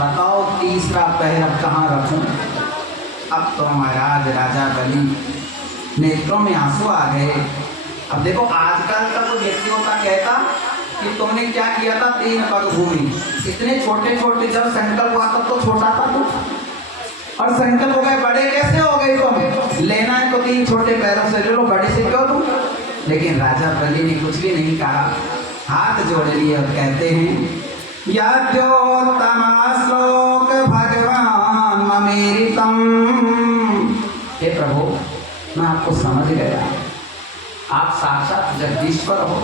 बताओ तीसरा पैर अब कहाँ रखूं? अब तो महाराज राजा बलि नेत्रों में आंसू आ गए। अब देखो आजकल का कोई व्यक्ति होता कहता कि तुमने क्या किया था 3 पग भूमि, इतने छोटे छोटे जब संकल्प हुआ तब तो छोटा था तू, और संकल्प हो गए बड़े कैसे हो गए तुम? लेना है तो 3 छोटे पैरों से ले लो, बड़े से क्यों तुम? लेकिन राजा बलि ने कुछ भी नहीं कहा, हाथ जोड़ लिए और कहते हैं यद्योत्तम श्लोक भगवान ममेरितम। हे प्रभु मैं आपको समझ गया, आप साक्षात जगदीश्वर हो।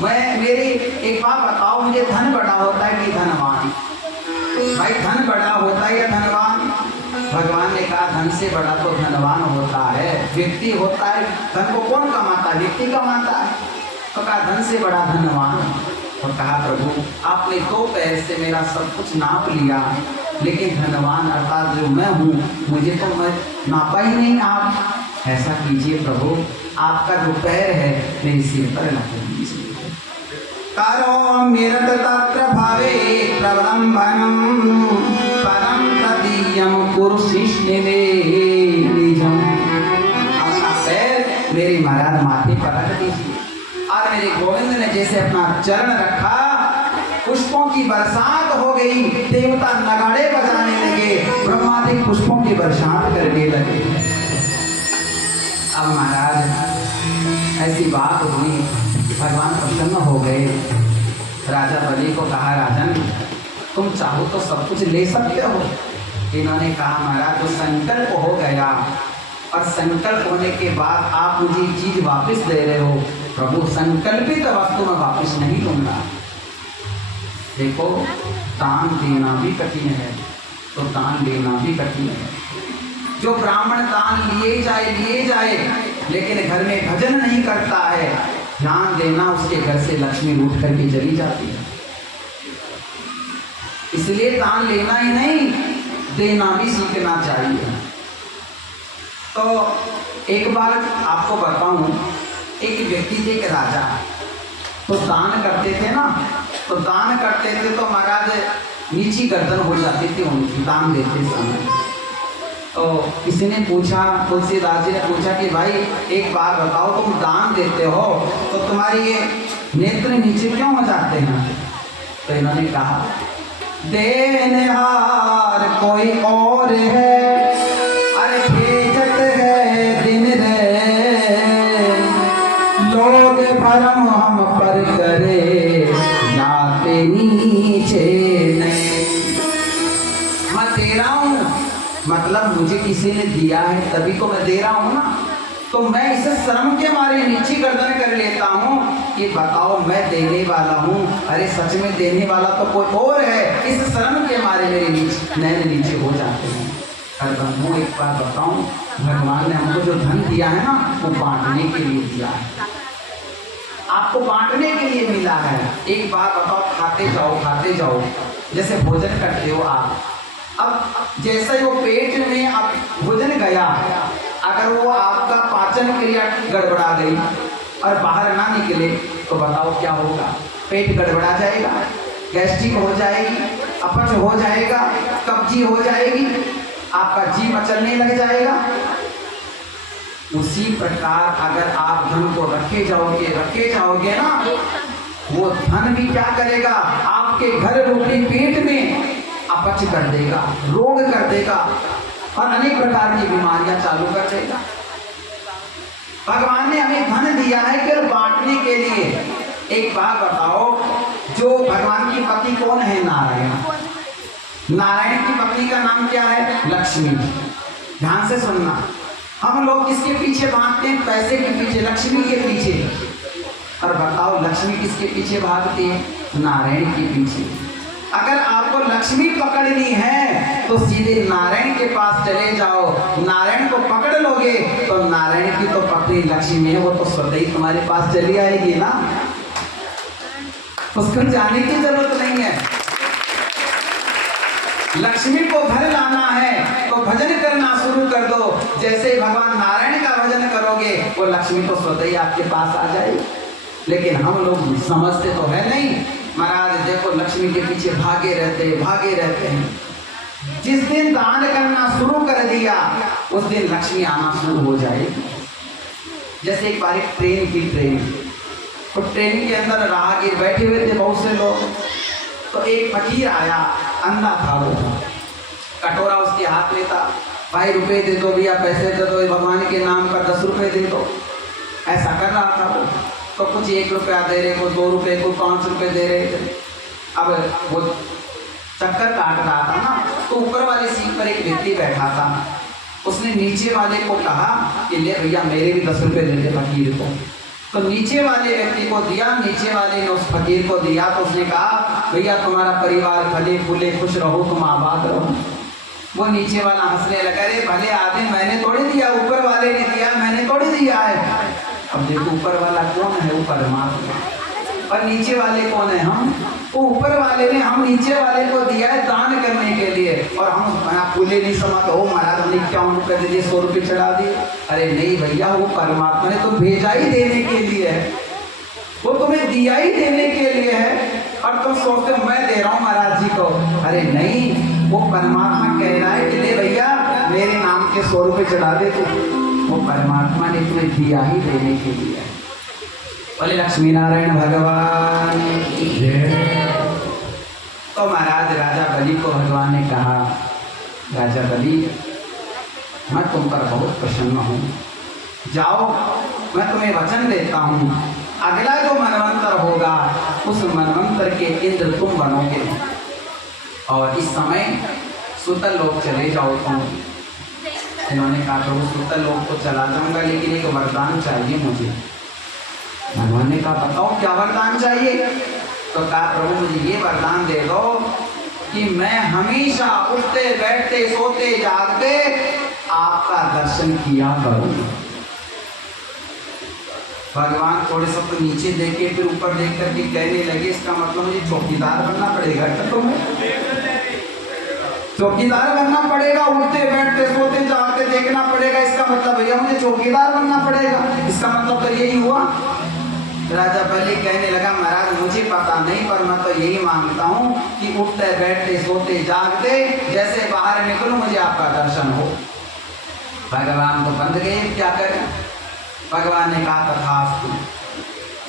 मेरी एक बात बताओ, मुझे धन बड़ा होता है कि धनवान? भाई धन बड़ा होता है या धनवान? भगवान ने कहा धन से बड़ा तो धनवान होता है, व्यक्ति होता है। धन को कौन कमाता है? व्यक्ति कमाता है। तो कहा धन से बड़ा धनवान। तो कहा प्रभु आपने 2 पैर से मेरा सब कुछ नाप लिया, लेकिन धनवान अर्थात जो मैं हूँ मुझे तो मैं नापा ही नहीं। आप ऐसा कीजिए प्रभु, आपका जो पैर है मेरे सिर पर रख दीजिए। करो मेरत तत्र भावे प्रवलंबनम परम प्रतीयम कुरुशिष्य निजम। अपना पैर मेरे महाराज माथे पर रख दीजिए। और मेरे गोविंद ने जैसे अपना चरण रखा, पुष्पों की बरसात हो गई। देवता नगाड़े बजाने लगे, ब्रह्मादि पुष्पों की बरसात करने लगे। अब महाराज ऐसी बात हुई, भगवान प्रसन्न हो गए। राजा बलि को कहा राजन तुम चाहो तो सब कुछ ले सकते हो। इन्होंने कहा महाराज जो संकल्प हो गया और संकल्प होने के बाद आप मुझे चीज वापस दे रहे हो, प्रभु संकल्पित वस्तु में वापस नहीं लूंगा। देखो दान देना भी कठिन है तो दान देना भी कठिन है। जो ब्राह्मण दान लिए जाए लेकिन घर में भजन नहीं करता है, ध्यान देना उसके घर से लक्ष्मी लूट करके चली जाती है। इसलिए दान लेना ही नहीं देना भी सीखना चाहिए। तो एक बार आपको बताऊं, एक व्यक्ति थे, एक राजा। तो दान करते थे ना, तो दान करते थे तो महाराज नीची गर्दन हो जाती थी उनकी दान देते समय। तो किसी ने पूछा, तुलसीदास जी ने पूछा कि भाई एक बात बताओ, तुम दान देते हो तो तुम्हारी ये नेत्र नीचे क्यों हो जाते हैं? तो इन्होंने कहा, देनहार कोई और है, अरे भेजत है दिन रे, लोग भरम हम पर करे, नाते नीचे नहीं। मैं दे रहा हूँ, मतलब मुझे किसी ने दिया है तभी तो मैं दे रहा हूँ ना, तो मैं इसे शर्म के मारे नीची गर्दन कर लेता हूँ कि बताओ मैं देने वाला हूँ, अरे सच में देने वाला तो कोई और है, इस शर्म के मारे मेरे नैन नीचे हो जाते हैं। हरदम एक बात बताऊँ, भगवान ने हमको जो धन दिया है ना, वो बांटने के लिए दिया है, आपको बांटने के लिए मिला है। एक बात बताओ, खाते जाओ, जैसे भोजन करते हो आप, अब जैसे ही वो पेट में आप भोजन गया, अगर वो आपका पाचन क्रिया गड़बड़ा गई और बाहर ना निकले तो बताओ क्या होगा? पेट गड़बड़ा जाएगा, गैस्ट्रिक हो जाएगी, अपच हो जाएगा, कब्जी हो जाएगी, आपका जी मचलने लग जाएगा। उसी प्रकार अगर आप धन को रखे जाओगे ना, वो धन भी क्या करेगा? आपके घर रूपी पेट में अपच कर देगा, रोग कर देगा और अनेक प्रकार की बीमारियां चालू कर देगा। भगवान ने हमें धन दिया है कि बांटने के लिए। एक बात बताओ, जो भगवान की पत्नी कौन है? नारायण। नारायण की पत्नी का नाम क्या है? लक्ष्मी। ध्यान से सुनना, हम लोग किसके पीछे भागते हैं? पैसे के पीछे, लक्ष्मी के पीछे। और बताओ लक्ष्मी किसके पीछे भागती है? नारायण के पीछे। अगर आपको लक्ष्मी पकड़नी है तो सीधे नारायण के पास चले जाओ, नारायण को पकड़ लोगे तो नारायण की तो पत्नी लक्ष्मी है, वो तो स्वतः ही तुम्हारे पास चली आएगी ना, उसको जाने की जरूरत नहीं है। लक्ष्मी को घर लाना है तो भजन करना शुरू कर दो, जैसे ही भगवान नारायण का भजन करोगे वो लक्ष्मी तो स्वतः ही आपके पास आ जाएगी। लेकिन हम लोग समझते तो है नहीं, महाराज देखो लक्ष्मी के पीछे भागे रहते हैं। जिस दिन दान करना शुरू कर दिया उस दिन लक्ष्मी आना शुरू हो जाएगी। जैसे एक बार एक ट्रेन तो ट्रेन के अंदर राहगीर बैठे हुए थे बहुत से लोग, तो एक फकीर आया, अंधा था वो, कटोरा उसके हाथ में था, भाई रुपए दे दो भैया, पैसे दे दो, भगवान के नाम पर 10 रुपए दे दो, ऐसा कर रहा था वो। तो कुछ 1 रुपया दे रहे, कुछ 2 रुपये, कुछ 5 रुपये दे रहे थे। अब वो चक्कर काट रहा था ना, तो ऊपर वाले सीट पर एक व्यक्ति बैठा था, उसने नीचे वाले को कहा कि ले भैया मेरे भी 10 रुपये दे दे फकीर को। तो नीचे वाले व्यक्ति को दिया, नीचे वाले ने उस फकीर को दिया, तो उसने कहा भैया तुम्हारा परिवार फले फूले खुश रहो, तुम आबाद रहो। वो नीचे वाला हंसने लगा, अरे भले आदमी मैंने थोड़ी दिया, ऊपर वाले ने दिया, मैंने थोड़ी दिया है। अब देखो ऊपर वाला कौन है? वो परमात्मा। और नीचे वाले कौन है? हम। वो ऊपर वाले ने हम नीचे वाले को दिया है दान करने के लिए, और हम फूले नहीं समाते हो महाराज हमने 51 रुपये दे दिए, 100 रुपये चढ़ा दिए। अरे नहीं भैया, वो परमात्मा ने तो भेजा ही देने के लिए है, वो तुम्हें दिया ही देने के लिए है, और तुम सोचते हो मैं दे रहा हूँ महाराज जी को। अरे नहीं, वो परमात्मा कह रहा है कि ले भैया मेरे नाम के 100 रुपये चढ़ा दे तू। वो परमात्मा ने तुम्हें दिया ही देने के लिए है। बोले लक्ष्मी नारायण भगवान की जय। तो महाराज राजा बलि को भगवान ने कहा, राजा बलि मैं तुम पर बहुत प्रसन्न हूँ, जाओ मैं तुम्हें वचन देता हूँ, अगला जो मनवंतर होगा उस मनवंतर के इंद्र तुम बनोगे, और इस समय सुतल लोग चले जाओ तुम। इन्होंने कहा प्रभु सुतल लोग तो चला जाऊंगा, लेकिन एक वरदान चाहिए मुझे। भगवान ने कहा बताओ क्या वरदान चाहिए? तो कहा प्रभु मुझे ये वरदान दे दो कि मैं हमेशा उठते बैठते सोते जागते आपका दर्शन किया करूं। भगवान थोड़े सब तो नीचे देखे फिर ऊपर देख करके कहने लगे, इसका मतलब मुझे चौकीदार बनना पड़ेगा क्या तुम्हें? चौकीदार बनना पड़ेगा, उठते बैठते सोते जागते देखना पड़ेगा, इसका मतलब भैया मुझे चौकीदार बनना पड़ेगा। इसका मतलब तो यही हुआ। राजा बलि कहने लगा महाराज मुझे पता नहीं, पर मैं तो यही मांगता हूँ कि उठते बैठते सोते जागते जैसे बाहर निकलूं मुझे आपका दर्शन हो। भगवान तो बंद गए, क्या करें। भगवान ने कहा तथास्तु।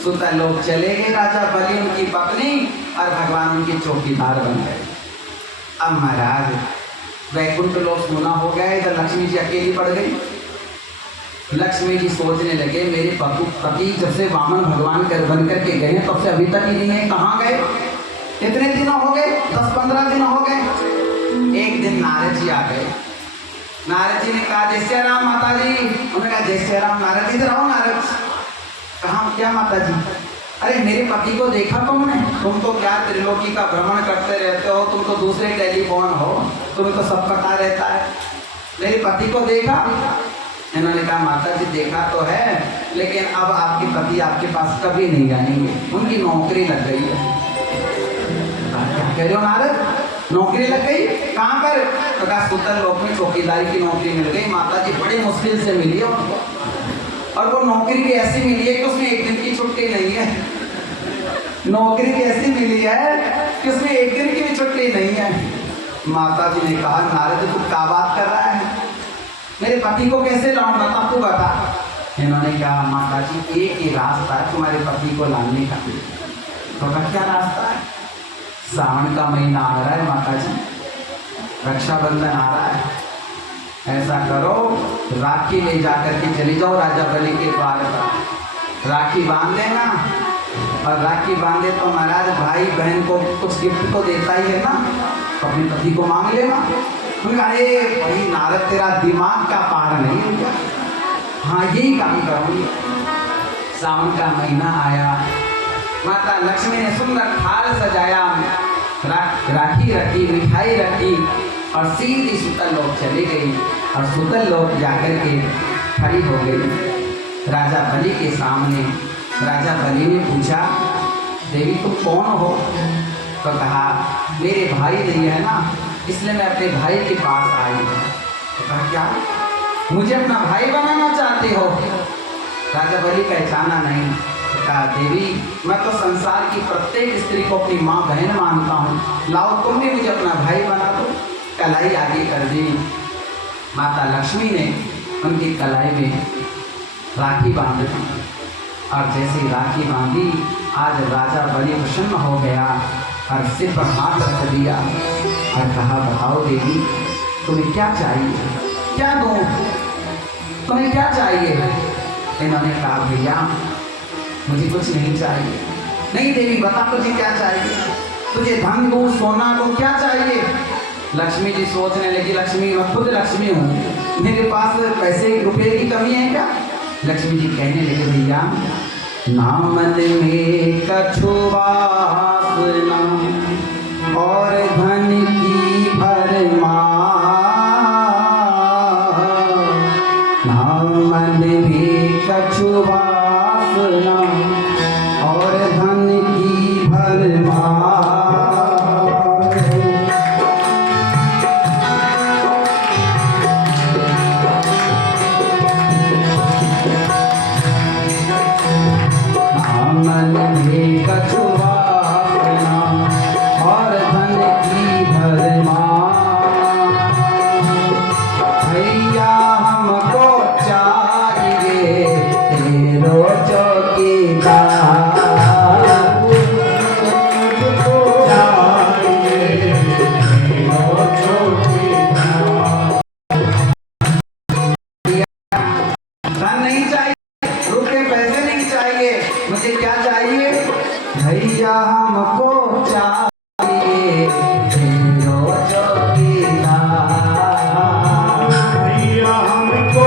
सुता लोग चले गए, राजा बलि उनकी पत्नी और भगवान उनके चौकीदार बन गए। अब महाराज वैकुंठ लोग सुना हो गया, इधर लक्ष्मी जी अकेली पड़ गई। लक्ष्मी जी सोचने लगे मेरे पति जब से वामन भगवान कर बन करके गए तब से अभी तक ही नहीं, कहाँ गए। कितने दिन हो गए, 10-15 दिन हो गए। एक दिन नारद जी आ गए। नारद जी ने कहा जय श्री राम माता जी। उन्होंने कहा जय श्री राम नारद, इधर आओ नारद। कहाँ, क्या माता जी। अरे मेरे पति को देखा तुमने, तुम तो क्या त्रिलोकी का भ्रमण करते रहते हो, तुम तो दूसरे टेलीफोन हो, तुम्हें तो सब पता रहता है। मेरे पति को देखा। इन्होंने कहा माता जी देखा तो है, लेकिन अब आपके पति आपके पास कभी नहीं आएंगे, उनकी नौकरी लग गई है। क्या कह रहे हो नारद, नौकरी लग गई, कहाँ पर। तो कहा सुतल लोक में चौकीदारी की नौकरी मिल गई। माता जी बड़ी मुश्किल से मिली है उनको, और वो नौकरी भी ऐसी मिली है कि उसमें एक दिन की छुट्टी नहीं है। नौकरी भी ऐसी मिली है कि उसमें एक दिन की भी छुट्टी नहीं है। माता जी ने कहा नारद तू क्या बात कर रहा है, मेरे पति को कैसे लाऊंगा, तब तू बता। इन्होंने कहा माता जी एक ही रास्ता है तुम्हारे पति को लाने का। तो क्या रास्ता है। सावन का महीना आ रहा है माता जी, रक्षाबंधन आ रहा है, ऐसा करो राखी ले जाकर के चली जाओ राजा बलि के द्वार पर, राखी बांध देना। और राखी बांधे तो महाराज भाई बहन को कुछ गिफ्ट तो देता ही है ना, तो अपने पति को मांग लेना। अरे भाई नारद तेरा दिमाग का पार नहीं हो गया। हाँ यही काम करूँगी। सावन का महीना आया, माता लक्ष्मी ने सुंदर थाल सजाया, राखी रखी, मिठाई रखी और सीधी सुतल लोक चली गई। और सुतल लोक जाकर के खड़ी हो गई राजा बलि के सामने। राजा बलि ने पूछा देवी तुम कौन हो। तो कहा मेरे भाई नहीं है ना, इसलिए मैं अपने भाई के पास आई। तो कहा क्या मुझे अपना भाई बनाना चाहते हो। राजा बलि पहचाना नहीं। तो कहा देवी मैं तो संसार की प्रत्येक स्त्री को अपनी माँ बहन मानता हूँ, लाओ तुम भी मुझे अपना भाई बना दो। कलाई आगे कर दी। माता लक्ष्मी ने उनकी कलाई में राखी बांध दी। और जैसे राखी बांधी, आज राजा बलि प्रसन्न हो गया और सिर पर हाथ रख दिया और कहा बताओ देवी तुम्हें क्या चाहिए, क्या दूँ, तुम्हें क्या चाहिए। इन्होंने कहा भैया मुझे कुछ नहीं चाहिए। नहीं देवी बता तुझे क्या चाहिए, तुझे धन दूँ सोना दूँ, क्या चाहिए। लक्ष्मी जी सोचने लगी लक्ष्मी मैं खुद लक्ष्मी हूँ, मेरे पास पैसे रुपए की कमी है क्या। लक्ष्मी जी कहने लगे भैया ना मन में कछु वासना और धन की भरमार, ना मन में कछु वासना और धन की भरमार। मन में कछु वासना और धन की भरमार, भैया हमको चाहिए तेरो चौकीदार, चाहिए तेरो चौकीदार। धन नहीं चाहिए, रुपए पैसे नहीं चाहिए, मुझे क्या चाहिए भैया हमको चाहिए